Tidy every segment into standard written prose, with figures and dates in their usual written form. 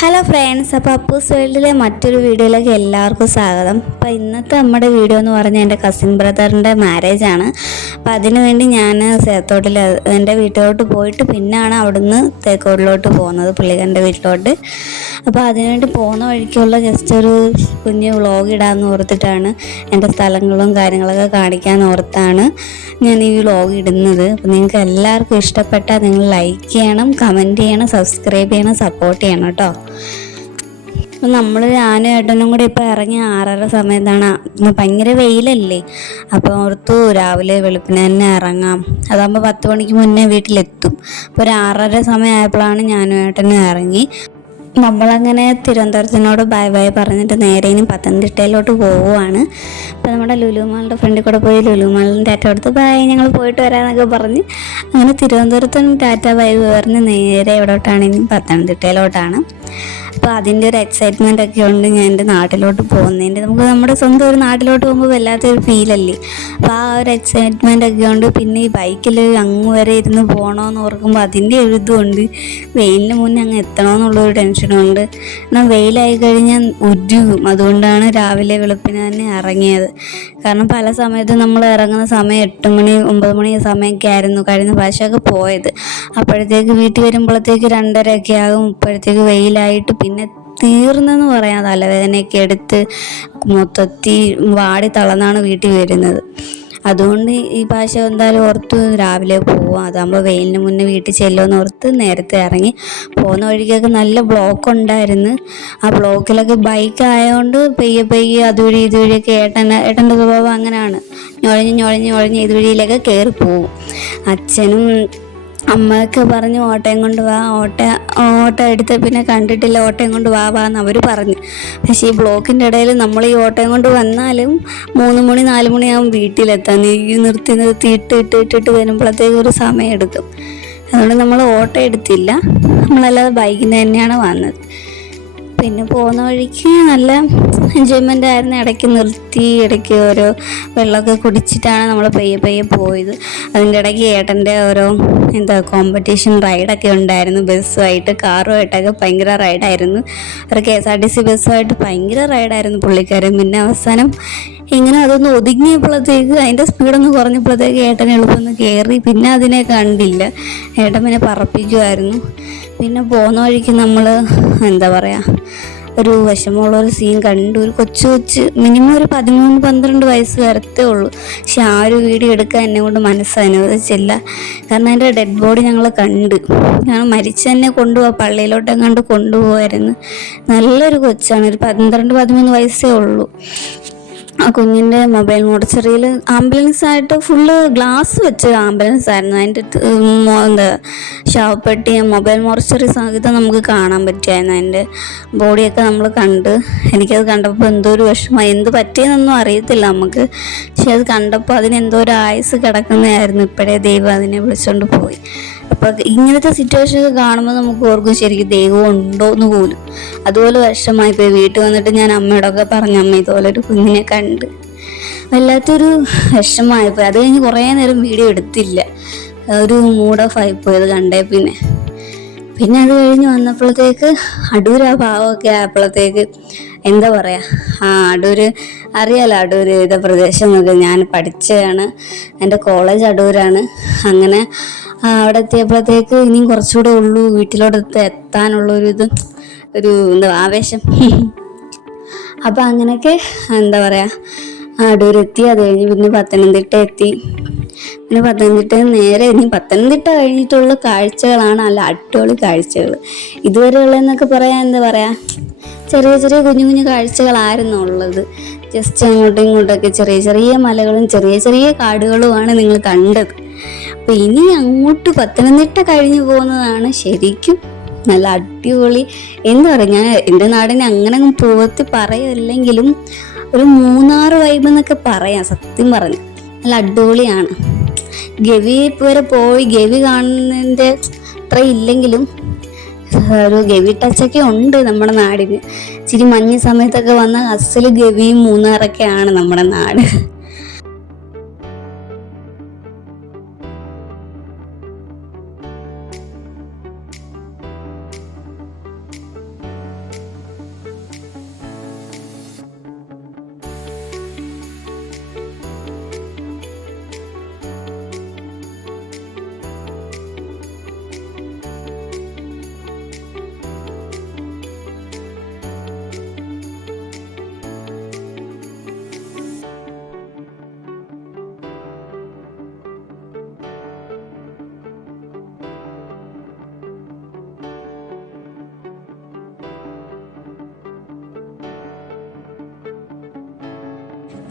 Hello friends, അപ്പോൾ അപ്പൂസ് വേൾഡിലെ മറ്റൊരു വീഡിയോയിലേക്ക് എല്ലാവർക്കും സ്വാഗതം. അപ്പോൾ ഇന്നത്തെ നമ്മുടെ വീഡിയോ എന്ന് പറഞ്ഞാൽ എൻ്റെ കസിൻ ബ്രദറിൻ്റെ മാരേജാണ്. അപ്പോൾ അതിനു വേണ്ടി ഞാൻ സേത്തോട്ടിൽ എൻ്റെ വീട്ടിലോട്ട് പോയിട്ട് പിന്നാണ് അവിടുന്ന് തേക്കോടിലോട്ട് പോകുന്നത്, പുള്ളിക്കാരൻ്റെ വീട്ടിലോട്ട്. അപ്പോൾ അതിനുവേണ്ടി പോകുന്ന വഴിക്കുള്ള ജസ്റ്റ് ഒരു കുഞ്ഞ് വ്ളോഗ് ഇടാമെന്ന് ഓർത്തിട്ടാണ്, എൻ്റെ സ്ഥലങ്ങളും കാര്യങ്ങളൊക്കെ കാണിക്കാൻ ഓർത്താണ് ഞാൻ ഈ വ്ളോഗ് ഇടുന്നത്. അപ്പോൾ നിങ്ങൾക്ക് എല്ലാവർക്കും ഇഷ്ടപ്പെട്ടാൽ നിങ്ങൾ ലൈക്ക് ചെയ്യണം, കമൻറ്റ് ചെയ്യണം, സബ്സ്ക്രൈബ് ചെയ്യണം, സപ്പോർട്ട് ചെയ്യണം കേട്ടോ. അപ്പം നമ്മൾ ഞാനും ഏട്ടനും കൂടി ഇപ്പോൾ ഇറങ്ങി 6:30 സമയത്താണ്. ഭയങ്കര വെയിലല്ലേ, അപ്പോൾ ഓർത്തു രാവിലെ വെളുപ്പിന് തന്നെ ഇറങ്ങാം, അതാകുമ്പോൾ 10 മണിക്ക് മുന്നേ വീട്ടിലെത്തും. അപ്പോൾ ഒരു 6:30 സമയമായപ്പോഴാണ് ഞാനും ഏട്ടനും ഇറങ്ങി. നമ്മളങ്ങനെ തിരുവനന്തപുരത്തിനോട് ബൈ ബൈ പറഞ്ഞിട്ട് നേരെ ഇനി പത്തനംതിട്ടയിലോട്ട് പോവുകയാണ്. അപ്പോൾ നമ്മുടെ ലുലുമാളിൻ്റെ ഫ്രണ്ടിൽ കൂടെ പോയി ലുലുമാളിന് ടാറ്റ കൊടുത്ത് ബൈ ഞങ്ങൾ പോയിട്ട് വരാമെന്നൊക്കെ പറഞ്ഞ് അങ്ങനെ തിരുവനന്തപുരത്തും ടാറ്റ ബൈ പറഞ്ഞ് നേരെ എവിടോട്ടാണ്, ഇനി പത്തനംതിട്ടയിലോട്ടാണ്. അപ്പോൾ അതിൻ്റെ ഒരു എക്സൈറ്റ്മെൻ്റ് ഒക്കെ ഉണ്ട് ഞാൻ എൻ്റെ നാട്ടിലോട്ട് പോകുന്നതിൻ്റെ. നമുക്ക് നമ്മുടെ സ്വന്തം ഒരു നാട്ടിലോട്ട് പോകുമ്പോൾ വല്ലാത്തൊരു ഫീലല്ലേ. അപ്പോൾ ആ ഒരു എക്സൈറ്റ്മെൻ്റ് ഒക്കെ ഉണ്ട്. പിന്നെ ഈ ബൈക്കിൽ അങ്ങ് വരെ ഇരുന്ന് പോകണമെന്ന് ഓർക്കുമ്പോൾ അതിൻ്റെ ഒരു ഇതുമുണ്ട്. വെയിലിന് മുന്നേ അങ്ങ് എത്തണമെന്നുള്ളൊരു ടെൻഷനുണ്ട്. എന്നാൽ വെയിലായി കഴിഞ്ഞാൽ ഉരുകും. അതുകൊണ്ടാണ് രാവിലെ വെളുപ്പിന് തന്നെ ഇറങ്ങിയത്. കാരണം പല സമയത്തും നമ്മൾ ഇറങ്ങുന്ന സമയം 8 മണി 9 മണി സമയമൊക്കെ ആയിരുന്നു കഴിഞ്ഞ പ്രാവശ്യമൊക്കെ പോയത്. അപ്പോഴത്തേക്ക് വീട്ടിൽ വരുമ്പോഴത്തേക്ക് 2:30 ഒക്കെ ആകും. ഇപ്പോഴത്തേക്ക് വെയിലായിട്ട് പിന്നെ തീർന്നെന്ന് പറയാം, തലവേദനയൊക്കെ എടുത്ത് മൊത്തത്തിൽ വാടി തളർന്നാണ് വീട്ടിൽ വരുന്നത്. അതുകൊണ്ട് ഈ പ്രാവശ്യം എന്തായാലും ഓർത്ത് രാവിലെ പോവാം, അതാകുമ്പോൾ വെയിലിന് മുന്നേ വീട്ടിൽ ചെല്ലുമെന്ന് ഓർത്ത് നേരത്തെ ഇറങ്ങി. പോകുന്ന വഴിക്കൊക്കെ നല്ല ബ്ലോക്ക് ഉണ്ടായിരുന്നു. ആ ബ്ലോക്കിലൊക്കെ ബൈക്ക് ആയതുകൊണ്ട് പയ്യെ പയ്യെ അതുവഴി ഇതുവഴിയൊക്കെ ഏട്ടൻ്റെ സ്വഭാവം അങ്ങനെയാണ്, ഞൊഴഞ്ഞ് ഇതുവഴിയിലൊക്കെ കയറി പോവും. അച്ഛനും അമ്മയൊക്കെ പറഞ്ഞു ഓട്ടയും കൊണ്ട് വാ, ഓട്ടം എടുത്ത് പിന്നെ കണ്ടിട്ടില്ല, ഓട്ടയും കൊണ്ട് വാന്ന് അവർ പറഞ്ഞു. പക്ഷേ ഈ ബ്ലോക്കിൻ്റെ ഇടയിൽ നമ്മൾ ഈ ഓട്ടയും കൊണ്ട് വന്നാലും 3 മണി 4 മണിയാകും വീട്ടിലെത്താൻ. ഈ നിർത്തി ഇട്ടിട്ട് വരുമ്പോഴത്തേക്ക് ഒരു സമയം എടുക്കും. അതുകൊണ്ട് നമ്മൾ ഓട്ടോ എടുത്തില്ല, നമ്മളല്ലാതെ ബൈക്കിന് തന്നെയാണ് വന്നത്. പിന്നെ പോകുന്ന വഴിക്ക് നല്ല എൻജോയ്മെൻ്റ് ആയിരുന്നു. ഇടയ്ക്ക് നിർത്തി ഇടയ്ക്ക് ഓരോ വെള്ളമൊക്കെ കുടിച്ചിട്ടാണ് നമ്മൾ പയ്യെ പോയത്. അതിൻ്റെ ഇടയ്ക്ക് ഏട്ടൻ്റെ ഓരോ കോമ്പറ്റീഷൻ റൈഡൊക്കെ ഉണ്ടായിരുന്നു. ബസ്സുമായിട്ട് കാറുമായിട്ടൊക്കെ ഭയങ്കര റൈഡായിരുന്നു. ഒരു KSRTC ബസ്സുമായിട്ട് ഭയങ്കര റൈഡായിരുന്നു പുള്ളിക്കാരൻ. പിന്നെ അവസാനം ഇങ്ങനെ അതൊന്ന് ഒതുങ്ങിയപ്പോഴത്തേക്ക് അതിൻ്റെ സ്പീഡൊന്ന് കുറഞ്ഞപ്പോഴത്തേക്ക് ഏട്ടൻ എളുപ്പമൊന്ന് കയറി. പിന്നെ അതിനെ കണ്ടില്ല, ഏട്ടൻ പിന്നെ പറപ്പിക്കുമായിരുന്നു. പിന്നെ പോകുന്ന വഴിക്ക് നമ്മൾ ഒരു വിഷമമുള്ളൊരു സീൻ കണ്ടു. ഒരു കൊച്ചു മിനിമം ഒരു 13-12 വയസ്സ് വരത്തേ ഉള്ളൂ. പക്ഷെ ആ ഒരു വീഡിയോ എടുക്കാൻ എന്നെ കൊണ്ട് മനസ്സനുവദിച്ചില്ല. കാരണം അതിൻ്റെ ഡെഡ് ബോഡി ഞങ്ങൾ കണ്ട്, ഞങ്ങൾ മരിച്ചെന്നെ പള്ളിയിലോട്ടെങ്ങാണ്ട് കൊണ്ടുപോകായിരുന്നു. നല്ലൊരു കൊച്ചാണ്, ഒരു 12-13 വയസ്സേ ഉള്ളൂ. ആ കുഞ്ഞിൻ്റെ മൊബൈൽ മോർച്ചറിയിൽ ആംബുലൻസായിട്ട് ഫുള്ള് ഗ്ലാസ് വെച്ച് ആംബുലൻസ് ആയിരുന്നു. അതിൻ്റെ ശവപ്പെട്ടി മൊബൈൽ മോർച്ചറി സഹിതം നമുക്ക് കാണാൻ പറ്റിയായിരുന്നു. അതിൻ്റെ ബോഡിയൊക്കെ നമ്മൾ കണ്ട്. എനിക്കത് കണ്ടപ്പോൾ എന്തോ ഒരു വിഷമമായി. എന്ത് പറ്റിയെന്നൊന്നും അറിയത്തില്ല നമുക്ക്, പക്ഷെ അത് കണ്ടപ്പോൾ അതിനെന്തോ ഒരു ആയുസ് കിടക്കുന്നതായിരുന്നു. ഇപ്പോഴേ ദൈവം അതിനെ വിളിച്ചുകൊണ്ട് പോയി. അപ്പോൾ ഇങ്ങനത്തെ സിറ്റുവേഷനൊക്കെ കാണുമ്പോൾ നമുക്ക് ഓർക്കും ശരിക്കും ദൈവം ഉണ്ടോ എന്ന് പോലും. അതുപോലെ വിഷമമായി പോയി. വീട്ടിൽ വന്നിട്ട് ഞാൻ അമ്മയോടൊക്കെ പറഞ്ഞു, അമ്മ ഇതുപോലെ ഒരു കുഞ്ഞിനെ കണ്ട്. വല്ലാത്തൊരു വിഷമമായിപ്പോയി. അത് കഴിഞ്ഞ് കുറേ നേരം വീഡിയോ എടുത്തില്ല, ഒരു മൂഡ് ഓഫ് ആയിപ്പോയത് കണ്ടേ. പിന്നെ അത് കഴിഞ്ഞ് വന്നപ്പോഴത്തേക്ക് അടൂർ ആ ഭാവമൊക്കെ ആയപ്പോഴത്തേക്ക് അടൂർ അറിയാലോ, അടൂർ ഇതേ പ്രദേശം എന്നൊക്കെ ഞാൻ പഠിച്ചതാണ്. എൻ്റെ കോളേജ് അടൂരാണ്. അങ്ങനെ അവിടെ എത്തിയപ്പോഴത്തേക്ക് ഇനിയും കുറച്ചുകൂടെ ഉള്ളൂ വീട്ടിലോട്ട് എത്താനുള്ളൊരു ആവേശം. അപ്പം അങ്ങനെയൊക്കെ അടൂരെത്തി. അത് കഴിഞ്ഞ് പിന്നെ പത്തനംതിട്ട എത്തി. പിന്നെ പത്തനംതിട്ടയിൽ നേരെ ഇനി പത്തനംതിട്ട കഴിഞ്ഞിട്ടുള്ള കാഴ്ചകളാണ് നല്ല അടിപൊളി കാഴ്ചകൾ. ഇതുവരെയുള്ളതെന്നൊക്കെ പറയാൻ ചെറിയ കുഞ്ഞു കാഴ്ചകളായിരുന്നു ഉള്ളത്. ജസ്റ്റ് അങ്ങോട്ടും ഇങ്ങോട്ടൊക്കെ ചെറിയ മലകളും ചെറിയ കാടുകളുമാണ് നിങ്ങൾ കണ്ടത്. അപ്പം ഇനി അങ്ങോട്ട് പത്തനംതിട്ട കഴിഞ്ഞു പോകുന്നതാണ് ശരിക്കും നല്ല അടിപൊളി. ഞാൻ എൻ്റെ നാടിനെ അങ്ങനെ പൂർത്തി പറയല്ലെങ്കിലും ഒരു മൂന്നാർ വൈബ് എന്നൊക്കെ പറയാം. സത്യം പറഞ്ഞു നല്ല അടിപൊളിയാണ്. ഗവി വരെ പോയി ഗവി കാണുന്നതിൻ്റെ അത്ര ഇല്ലെങ്കിലും ഒരു ഗവി ടച്ചൊക്കെ ഉണ്ട് നമ്മുടെ നാടിന്. ഇച്ചിരി മഞ്ഞ് സമയത്തൊക്കെ വന്ന അസല് ഗവിയും മൂന്നാറൊക്കെയാണ് നമ്മുടെ നാട്.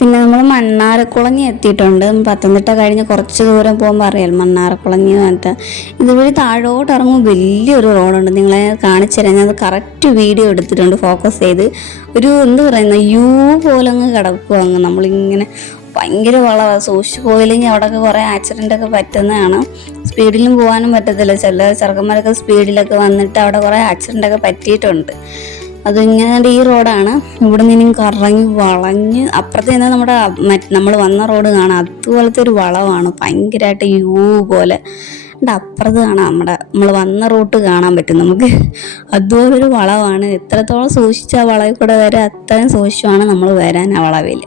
പിന്നെ നമ്മൾ മണ്ണാരക്കുളങ്ങി എത്തിയിട്ടുണ്ട്. പത്തനംതിട്ട കഴിഞ്ഞ് കുറച്ച് ദൂരം പോകുമ്പോൾ അറിയാം മണ്ണാരക്കുളങ്ങി എന്നിട്ട് ഇതുവഴി താഴോട്ട് ഇറങ്ങുമ്പോൾ വലിയൊരു റോഡുണ്ട്. നിങ്ങളെ കാണിച്ചു തരാം. ഞാൻ അത് കറക്റ്റ് വീഡിയോ എടുത്തിട്ടുണ്ട് ഫോക്കസ് ചെയ്ത്. ഒരു എന്താ പറയുന്നത് യു പോലെ അങ്ങ് കിടക്കുക. അങ്ങ് നമ്മളിങ്ങനെ ഭയങ്കര വളവാണ്. സൂക്ഷിച്ച് പോയില്ലെങ്കിൽ അവിടെയൊക്കെ കുറേ ആക്സിഡൻ്റൊക്കെ പറ്റുന്നതാണ്. സ്പീഡിലും പോകാനും പറ്റത്തില്ല. ചില ചെറുക്കന്മാരൊക്കെ സ്പീഡിലൊക്കെ വന്നിട്ട് അവിടെ കുറേ ആക്സിഡൻ്റൊക്കെ പറ്റിയിട്ടുണ്ട്. അതിങ്ങനെ ഈ റോഡാണ്. ഇവിടെ നിന്നും കറങ്ങി വളഞ്ഞ് അപ്പുറത്ത് നിന്ന് നമ്മൾ വന്ന റോഡ് കാണാം. അതുപോലത്തെ ഒരു വളവാണ്. ഭയങ്കരമായിട്ട് യു പോലെ. അപ്പുറത്ത് കാണാം നമ്മൾ വന്ന റൂട്ട് കാണാൻ പറ്റും നമുക്ക്. അതുപോലൊരു വളവാണ്. എത്രത്തോളം സൂക്ഷിച്ച് ആ വളവിൽ കൂടെ വരെ അത്രയും സൂക്ഷിച്ചാണ് നമ്മൾ വരാൻ ആ വളവിൽ.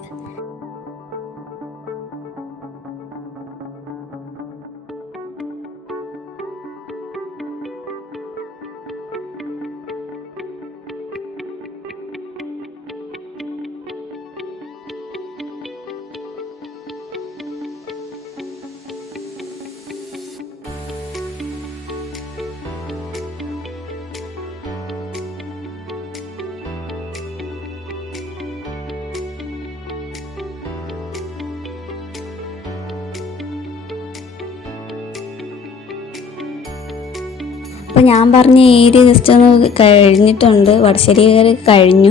അപ്പോൾ ഞാൻ പറഞ്ഞ ഏരിയ ജസ്റ്റ് ഒന്ന് കഴിഞ്ഞിട്ടുണ്ട്. വടശ്ശേരി കയറി കഴിഞ്ഞു.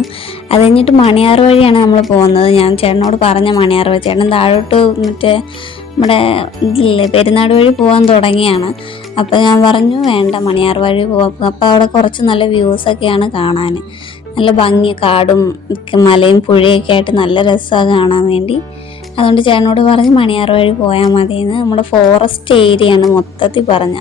അത് കഴിഞ്ഞിട്ട് മണിയാർ വഴിയാണ് നമ്മൾ പോകുന്നത്. ഞാൻ ചേട്ടനോട് പറഞ്ഞ മണിയാർ വഴി. ചേട്ടൻ താഴോട്ട് മറ്റേ നമ്മുടെ ഇതില്ലേ പെരുന്നാട് വഴി പോകാൻ തുടങ്ങിയാണ്. അപ്പോൾ ഞാൻ പറഞ്ഞു വേണ്ട മണിയാർ വഴി പോകാം. അപ്പോൾ അവിടെ കുറച്ച് നല്ല വ്യൂസൊക്കെയാണ് കാണാൻ. നല്ല ഭംഗി, കാടും മലയും പുഴയൊക്കെ ആയിട്ട് നല്ല രസമാണ് കാണാൻ വേണ്ടി. അതുകൊണ്ട് ചേട്ടനോട് പറഞ്ഞ് മണിയാർ വഴി പോയാൽ മതിയെന്ന്. നമ്മുടെ ഫോറസ്റ്റ് ഏരിയയാണ് മൊത്തത്തിൽ പറഞ്ഞ.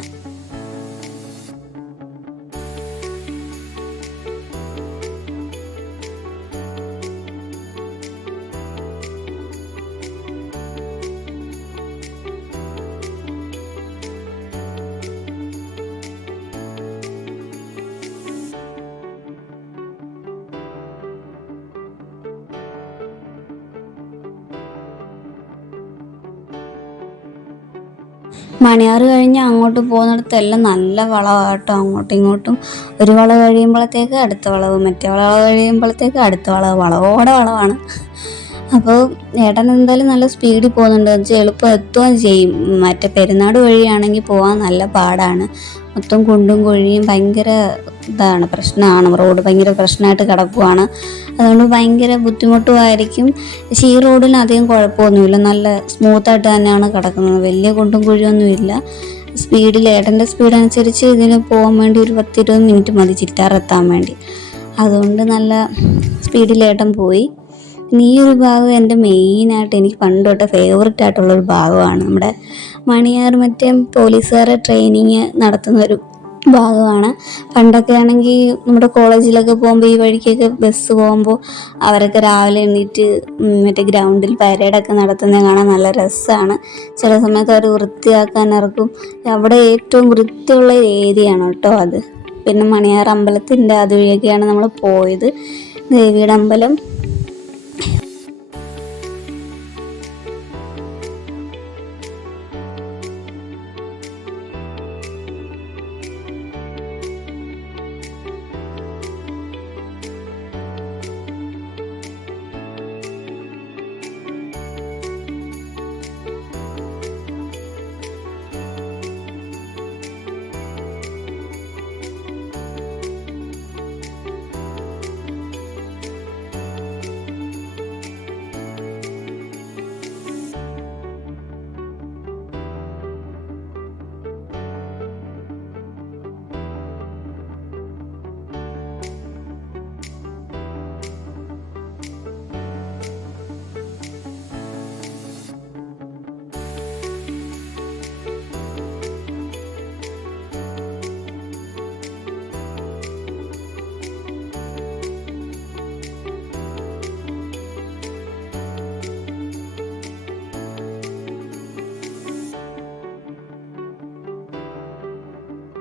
മണിയാർ കഴിഞ്ഞ് അങ്ങോട്ട് പോകുന്നിടത്തെല്ലാം നല്ല വളവാട്ടോ. അങ്ങോട്ടും ഇങ്ങോട്ടും ഒരു വളവ് കഴിയുമ്പോഴത്തേക്ക് അടുത്ത വളവ്, മറ്റേ വളവ് കഴിയുമ്പോഴത്തേക്ക് അടുത്ത വളവ്, വളവോടെ വളവാണ്. അപ്പോൾ ഏട്ടൻ എന്തായാലും നല്ല സ്പീഡിൽ പോകുന്നുണ്ട്. വെച്ചാൽ എളുപ്പം എത്തുകയും ചെയ്യും. മറ്റേ പെരുന്നാട് വഴിയാണെങ്കിൽ പോകാൻ നല്ല പാടാണ്. മൊത്തം കുണ്ടും കുഴിയും ഭയങ്കര പ്രശ്നമാണ്. റോഡ് ഭയങ്കര പ്രശ്നമായിട്ട് കിടക്കുകയാണ്. അതുകൊണ്ട് ഭയങ്കര ബുദ്ധിമുട്ടുമായിരിക്കും. പക്ഷേ ഈ റോഡിന് അധികം കുഴപ്പമൊന്നുമില്ല. നല്ല സ്മൂത്തായിട്ട് തന്നെയാണ് കിടക്കുന്നത്. വലിയ കുണ്ടും കുഴിയൊന്നുമില്ല. സ്പീഡിൽ ഏട്ടൻ്റെ സ്പീഡ് അനുസരിച്ച് ഇതിന് പോകാൻ വേണ്ടി ഒരു 10-20 മിനിറ്റ് മതി ചിറ്റാറെത്താൻ വേണ്ടി. അതുകൊണ്ട് നല്ല സ്പീഡിൽ ഏട്ടൻ പോയി. പിന്നെ ഈ ഒരു ഭാഗം എൻ്റെ മെയിനായിട്ട് എനിക്ക് പണ്ട് തൊട്ട് ഫേവററ്റ് ആയിട്ടുള്ളൊരു ഭാഗമാണ്. നമ്മുടെ മണിയാർ മറ്റേ പോലീസുകാരെ ട്രെയിനിങ് നടത്തുന്നൊരു ഭാഗമാണ്. പണ്ടൊക്കെ ആണെങ്കിൽ നമ്മുടെ കോളേജിലൊക്കെ പോകുമ്പോൾ ഈ വഴിക്കൊക്കെ ബസ് പോകുമ്പോൾ അവരൊക്കെ രാവിലെ എണീറ്റ് മറ്റേ ഗ്രൗണ്ടിൽ പരേഡൊക്കെ നടത്തുന്നത് കാണാൻ നല്ല രസമാണ്. ചില സമയത്ത് അവർ വൃത്തിയാക്കാൻ ഇറക്കും. അവിടെ ഏറ്റവും വൃത്തിയുള്ള ഏരിയയാണ് കേട്ടോ അത്. പിന്നെ മണിയാർ അമ്പലത്തിൻ്റെ അതുവഴിയൊക്കെയാണ് നമ്മൾ പോയത്. ദേവിയുടെ അമ്പലം.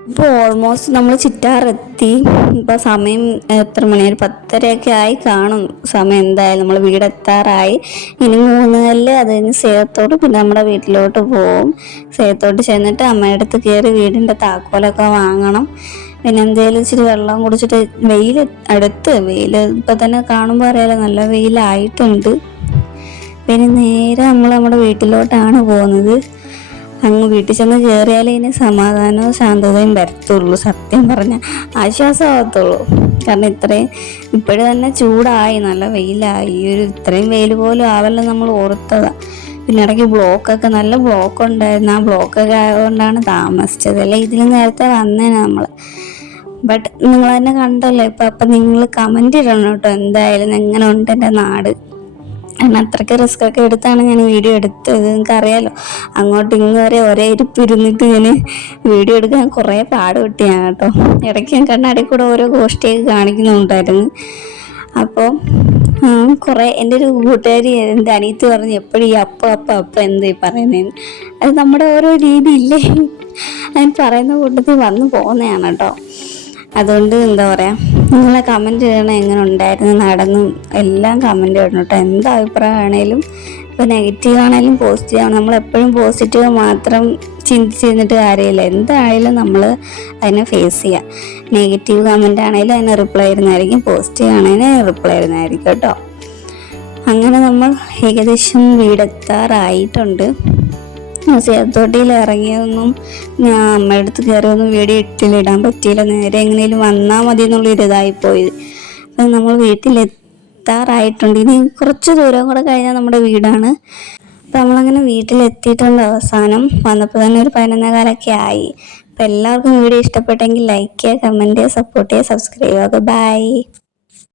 ഇപ്പോൾ ഓൾമോസ്റ്റ് നമ്മൾ ചിറ്റാറെത്തി. ഇപ്പോൾ സമയം എത്ര മണിയായി? 10:30 ആയി കാണും സമയം. എന്തായാലും നമ്മൾ വീടെത്താറായി. ഇനി 3 കല്ല്, അത് കഴിഞ്ഞ് സേവത്തോട്, പിന്നെ നമ്മുടെ വീട്ടിലോട്ട് പോവും. സേവത്തോട്ട് ചെന്നിട്ട് അമ്മയുടെ അടുത്ത് കയറി വീടിൻ്റെ താക്കോലൊക്കെ വാങ്ങണം. പിന്നെ എന്തെങ്കിലും ഇച്ചിരി വെള്ളം കുടിച്ചിട്ട് വെയിൽ ഇപ്പം തന്നെ കാണുമ്പോൾ അറിയാലോ നല്ല വെയിലായിട്ടുണ്ട്. പിന്നെ നേരെ നമ്മൾ നമ്മുടെ വീട്ടിലോട്ടാണ് പോകുന്നത്. അങ്ങ് വീട്ടിൽ ചെന്ന് കയറിയാലേ ഇതിന് സമാധാനവും ശാന്തതയും വരത്തുള്ളൂ. സത്യം പറഞ്ഞാൽ ആശ്വാസമാകത്തുള്ളൂ. കാരണം ഇപ്പോഴും തന്നെ ചൂടായി, നല്ല വെയിലായി. ഇത്രയും വെയിൽ പോലും ആവല്ലോ നമ്മൾ ഓർത്തതാണ്. പിന്നെ ഇടയ്ക്ക് നല്ല ബ്ലോക്ക് ഉണ്ടായിരുന്നു. ആ ബ്ലോക്കൊക്കെ ആയതുകൊണ്ടാണ് താമസിച്ചത്. അല്ലെ ഇതിൽ നേരത്തെ വന്നേനെ നമ്മൾ. ബട്ട് നിങ്ങൾ തന്നെ കണ്ടല്ലോ അപ്പം നിങ്ങൾ കമൻറ്റ് ഇടണം കേട്ടോ, എന്തായാലും എങ്ങനെ ഉണ്ട് എൻ്റെ നാട്. കാരണം അത്രയ്ക്ക് റിസ്ക് ഒക്കെ എടുത്താണ് ഞാൻ വീഡിയോ എടുത്തത്. നിങ്ങൾക്കറിയാലോ, അങ്ങോട്ടും ഇങ്ങോട്ടും വരെ ഒരേ ഇരിപ്പിരുന്നിട്ട് ഞാൻ വീഡിയോ എടുക്കാൻ കുറേ പാടുപെട്ടിയാണ് കേട്ടോ. ഇടയ്ക്ക് ഞാൻ കണ്ണാടി കൂടെ ഓരോ ഗോഷ്ടിയൊക്കെ കാണിക്കുന്നുണ്ടായിരുന്നു. അപ്പോൾ കുറേ എൻ്റെ ഒരു കൂട്ടുകാരി, എൻ്റെ അനിയത്തി പറഞ്ഞ് എപ്പോഴും ഈ അപ്പം എന്താ ഈ പറയുന്നതെന്ന്. അത് നമ്മുടെ ഓരോ രീതിയില്ലേ, ഞാൻ പറയുന്ന കൂട്ടത്തിൽ വന്നു പോകുന്നതാണ് കേട്ടോ. അതുകൊണ്ട് എന്താ പറയുക, നിങ്ങളെ കമൻറ്റ് ചെയ്യണം, എങ്ങനെ ഉണ്ടായിരുന്നു നടന്നു എല്ലാം കമൻറ്റ് ചെയ്യണം കേട്ടോ. എന്ത് അഭിപ്രായമാണേലും, ഇപ്പോൾ നെഗറ്റീവ് ആണെങ്കിലും പോസിറ്റീവ് ആണ്, നമ്മളെപ്പോഴും പോസിറ്റീവ് മാത്രം ചിന്തിച്ചിരുന്നിട്ട് കാര്യമില്ല. എന്തായാലും നമ്മൾ അതിനെ ഫേസ് ചെയ്യുക. നെഗറ്റീവ് കമൻ്റ് ആണെങ്കിലും അതിന് റിപ്ലൈ ചെയ്യുന്നതായിരിക്കും, പോസിറ്റീവ് ആണെങ്കിലും റിപ്ലൈ ചെയ്യുന്നതായിരിക്കും കേട്ടോ. അങ്ങനെ നമ്മൾ ഏകദേശം വീടെത്താറായിട്ടുണ്ട്. സേത്തോട്ടിയിൽ ഇറങ്ങിയതൊന്നും ഞാൻ അമ്മയുടെ അടുത്ത് കയറിയൊന്നും വീഡിയോ ഇടാൻ പറ്റിയില്ല. നേരെ എങ്ങനെയും വന്നാൽ മതി എന്നുള്ളൊരിതായിപ്പോയി. അപ്പം നമ്മൾ വീട്ടിലെത്താറായിട്ടുണ്ട്. ഇനി കുറച്ച് ദൂരം കൂടെ കഴിഞ്ഞാൽ നമ്മുടെ വീടാണ്. അപ്പം നമ്മളങ്ങനെ വീട്ടിലെത്തിയിട്ടുണ്ട്. അവസാനം വന്നപ്പോൾ തന്നെ ഒരു 11:15 ആയി. അപ്പം എല്ലാവർക്കും വീഡിയോ ഇഷ്ടപ്പെട്ടെങ്കിൽ ലൈക്ക് ചെയ്യുക, കമൻറ്റ് ചെയ്യുക, സപ്പോർട്ട് ചെയ്യുക, സബ്സ്ക്രൈബ് ചെയ്യുക. ബൈ.